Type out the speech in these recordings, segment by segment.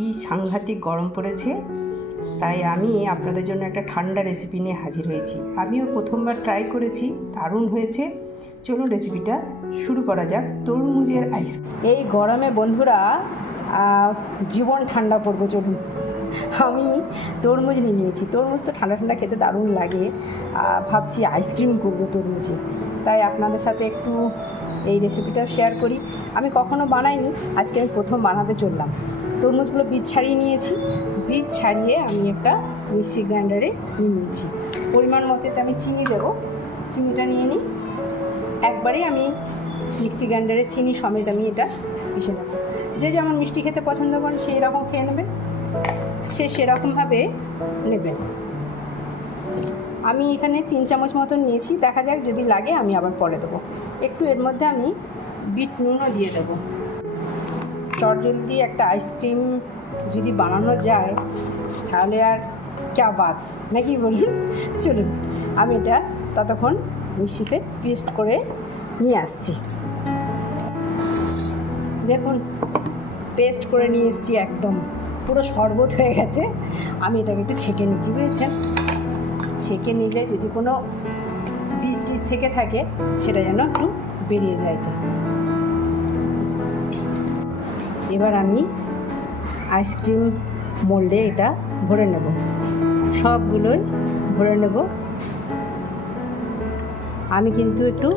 কি সাংঘাতিক গরম পড়েছে, তাই আমি আপনাদের জন্য একটা ঠান্ডা রেসিপি নিয়ে হাজির হয়েছি। আমিও প্রথমবার ট্রাই করেছি, দারুণ হয়েছে। চলুন রেসিপিটা শুরু করা যাক। তরমুজের আইসক্রিম। এই গরমে বন্ধুরা জীবন ঠান্ডা করবো। চলুন, আমি তরমুজ নিয়ে নিয়েছি। তরমুজ তো ঠান্ডা ঠান্ডা খেতে দারুণ লাগে। ভাবছি আইসক্রিম করবো তরমুজে, তাই আপনাদের সাথে একটু এই রেসিপিটা শেয়ার করি। আমি কখনো বানাইনি, আজকে আমি প্রথম বানাতে চললাম। তরমুজগুলো বীজ ছাড়িয়ে নিয়েছি। বীজ ছাড়িয়ে আমি একটা মিক্সি গ্রাইন্ডারে নিয়ে নিয়েছি। পরিমাণ মতো আমি চিনি দেবো। চিনিটা নিয়ে নিই। একবারেই আমি মিক্সি গ্রাইন্ডারে চিনি সমেত আমি এটা পিষে নেব। যে যেমন মিষ্টি খেতে পছন্দ করেন সেই রকম খেয়ে নেবেন, সেরকমভাবে নেবেন। আমি এখানে 3 চামচ মতো নিয়েছি। দেখা যাক, যদি লাগে আমি আবার পরে দেবো। একটু এর মধ্যে আমি বিট নুনও দিয়ে দেবো। চটজলদি একটা আইসক্রিম যদি বানানো যায় তাহলে আর ক্যা বাত, নাকি বলুন। চলুন, আমি এটা ততক্ষণ মিক্সিতে পেস্ট করে নিয়ে আসছি। দেখুন, পেস্ট করে নিয়ে এসেছি, একদম পুরো শরবত হয়ে গেছে। আমি এটাকে একটু ছেঁকে নিচ্ছি, বুঝেছেন। ছেঁকে নিলে যদি কোনো বীজ টিজ থেকে থাকে সেটা যেন একটু বেরিয়ে যায়। তো এবার আমি আইসক্রিম মোল্ডে এটা ভরে নেব, সবগুলোই ভরে নেব। আমি কিন্তু একটু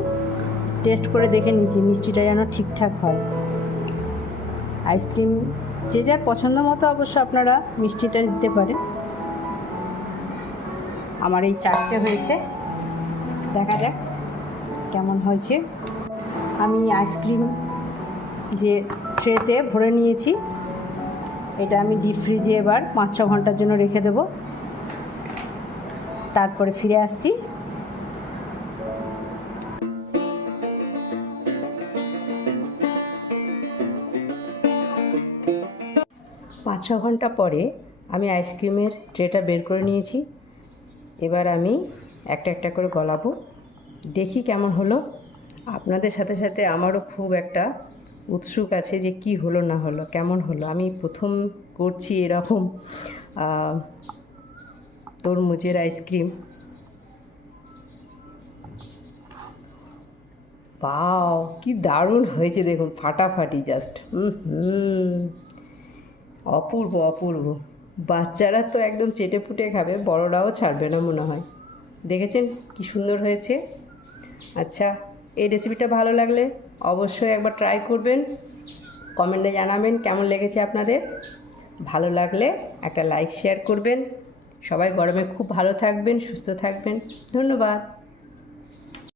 টেস্ট করে দেখে নিচ্ছি মিষ্টিটা যেন ঠিকঠাক হয়। আইসক্রিম যে যার পছন্দ মতো অবশ্য আপনারা মিষ্টিটা দিতে পারেন। আমার এই 4টে হয়েছে, দেখা যাক কেমন হয়েছে। আমি আইসক্রিম যে ট্রেতে ভরে নিয়েছি, এটা আমি ডিপ ফ্রিজে এবার 5-6 ঘন্টার জন্য রেখে দেব। তারপরে ফিরে আসছি। 5-6 ঘন্টা পরে আমি আইসক্রিমের ট্রেটা বের করে নিয়েছি। এবার আমি একটা একটা করে গলাবো, দেখি কেমন হলো। আপনাদের সাথে সাথে আমারও খুব একটা উৎসুক আছে যে কি হলো না হলো, কেমন হলো। আমি প্রথম করছি এরকম তরমুজের আইসক্রিম। বাও, কি দারুণ হয়েছে দেখুন, ফাটাফাটি, জাস্ট অপূর্ব অপূর্ব। বাচ্চারা তো একদম চেটে পুটে খাবে, বড়রাও ছাড়বে না মনে হয়। দেখেছেন কি সুন্দর হয়েছে। আচ্ছা, এই রেসিপিটা ভালো লাগলে অবশ্যই একবার ট্রাই করবেন, কমেন্টে জানাবেন কেমন লেগেছে আপনাদের। ভালো লাগলে একটা লাইক শেয়ার করবেন। সবাই গরমে খুব ভালো থাকবেন, সুস্থ থাকবেন। ধন্যবাদ।